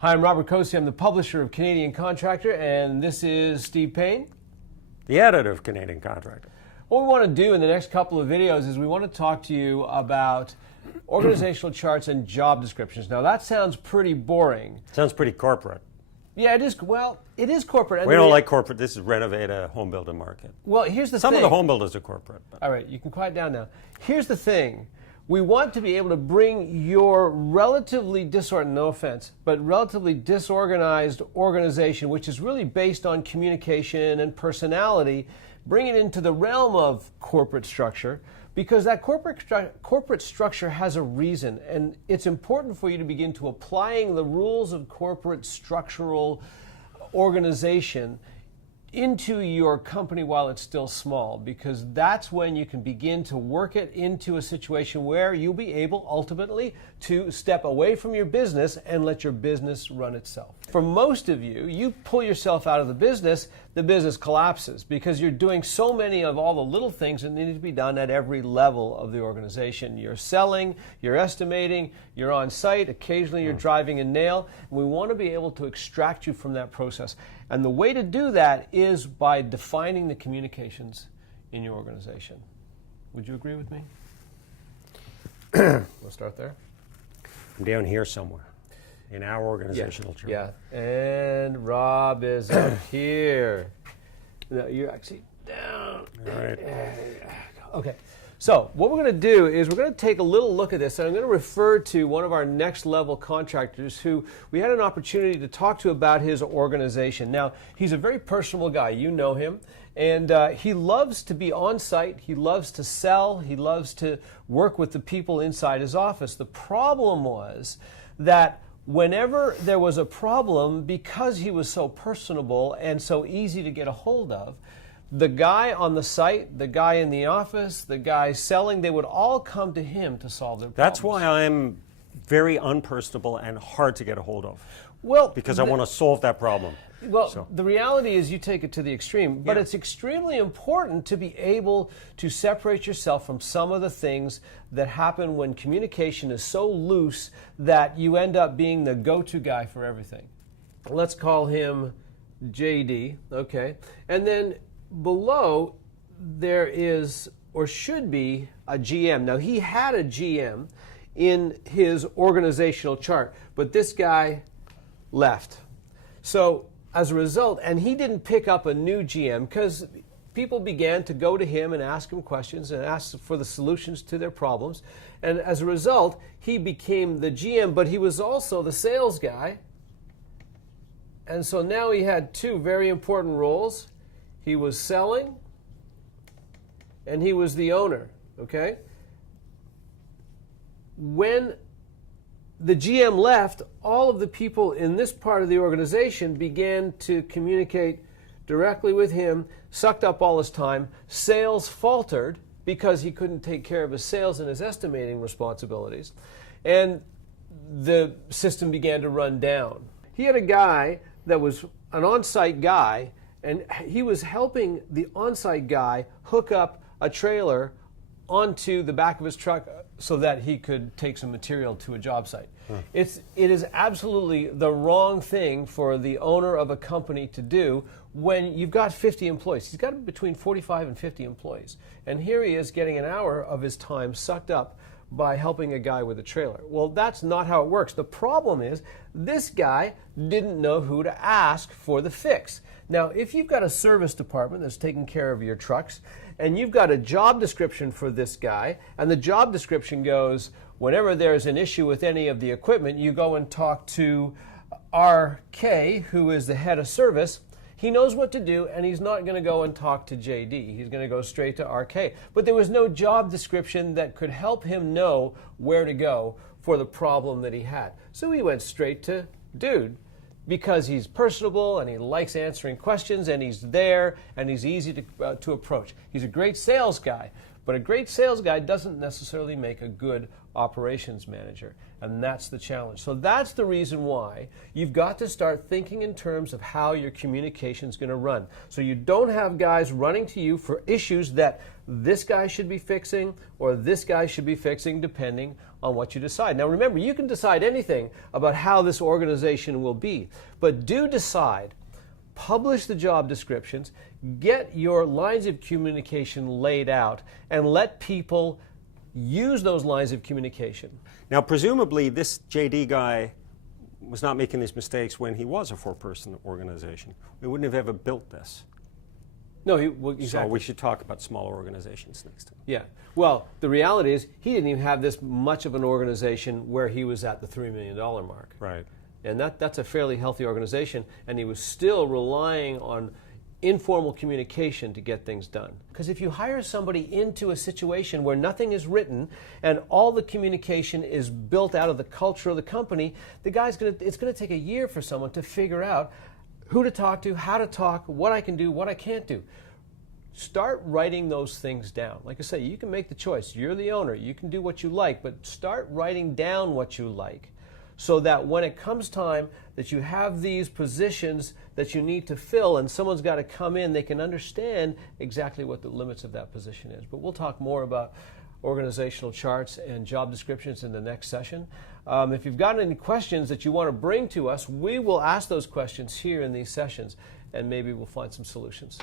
Hi, I'm Robert Cosi. I'm the publisher of Canadian Contractor, and this is Steve Payne, the editor of Canadian Contractor. What we want to do in the next couple of videos is we want to talk to you about organizational charts and job descriptions. Now, that sounds pretty boring. Sounds pretty corporate. Yeah, it is. Well, it is corporate. We don't like corporate. This is renovate a home builder market. Well, here's the thing. Some of the home builders are corporate. But. All right, you can quiet down now. Here's the thing. We want to be able to bring your relatively no offense, but relatively disorganized organization, which is really based on communication and personality, bring it into the realm of corporate structure, because that corporate structure has a reason, and it's important for you to begin to applying the rules of corporate structural organization into your company while it's still small, because that's when you can begin to work it into a situation where you'll be able ultimately to step away from your business and let your business run itself. For most of you, you pull yourself out of the business collapses because you're doing so many of all the little things that need to be done at every level of the organization. You're selling, you're estimating, you're on site, occasionally you're driving a nail. We want to be able to extract you from that process. And the way to do that is by defining the communications in your organization. Would you agree with me? We'll start there. I'm down here somewhere in our organizational chart. Yeah, and Rob is up here. No, you're actually down. All right. Okay. So what we're going to do is we're going to take a little look at this, and I'm going to refer to one of our next level contractors who we had an opportunity to talk to about his organization. Now, he's a very personable guy. You know him. And he loves to be on site. He loves to sell. He loves to work with the people inside his office. The problem was that whenever there was a problem, because he was so personable and so easy to get a hold of, the guy on the site, the guy in the office, the guy selling, they would all come to him to solve their problems. That's why I'm very unpersonable and hard to get a hold of. Well, because I want to solve that problem. Well, the reality is you take it to the extreme, but it's extremely important to be able to separate yourself from some of the things that happen when communication is so loose that you end up being the go-to guy for everything. Let's call him JD, okay? And then below there is, or should be, a GM. Now, he had a GM in his organizational chart, but this guy left. So as a result, and he didn't pick up a new GM because people began to go to him and ask him questions and ask for the solutions to their problems. And as a result, he became the GM, but he was also the sales guy. And so now he had two very important roles. He was selling and he was the owner, okay? When the GM left, all of the people in this part of the organization began to communicate directly with him, sucked up all his time. Sales faltered because he couldn't take care of his sales and his estimating responsibilities. And the system began to run down. He had a guy that was an on-site guy, and he was helping the on-site guy hook up a trailer onto the back of his truck so that he could take some material to a job site. It is absolutely the wrong thing for the owner of a company to do when you've got 50 employees. He's got between 45 and 50 employees. And here he is getting an hour of his time sucked up by helping a guy with a trailer. Well, that's not how it works. The problem is this guy didn't know who to ask for the fix. Now, if you've got a service department that's taking care of your trucks, and you've got a job description for this guy, and the job description goes, whenever there's an issue with any of the equipment, you go and talk to RK, who is the head of service. He knows what to do, and he's not going to go and talk to JD. He's going to go straight to RK. But there was no job description that could help him know where to go for the problem that he had. So he went straight to Dude, because he's personable and he likes answering questions and he's there and he's easy to approach. He's a great sales guy, but a great sales guy doesn't necessarily make a good operations manager. And that's the challenge. So that's the reason why you've got to start thinking in terms of how your communication is going to run. So you don't have guys running to you for issues that this guy should be fixing or this guy should be fixing, depending on what you decide. Now remember, you can decide anything about how this organization will be, but do decide, publish the job descriptions, get your lines of communication laid out, and let people use those lines of communication. Now, presumably, this JD guy was not making these mistakes when he was a four-person organization. We wouldn't have ever built this. No, exactly. So we should talk about smaller organizations next time. Yeah. Well, the reality is he didn't even have this much of an organization where he was at the $3 million mark. Right. And that's a fairly healthy organization, and he was still relying on informal communication to get things done. Because if you hire somebody into a situation where nothing is written and all the communication is built out of the culture of the company, it's going to take a year for someone to figure out who to talk to, how to talk, what I can do, what I can't do. Start writing those things down. Like I say, you can make the choice. You're the owner. You can do what you like, but start writing down what you like, so that when it comes time that you have these positions that you need to fill and someone's got to come in, they can understand exactly what the limits of that position is. But we'll talk more about organizational charts and job descriptions in the next session. If you've got any questions that you want to bring to us, we will ask those questions here in these sessions, and maybe we'll find some solutions.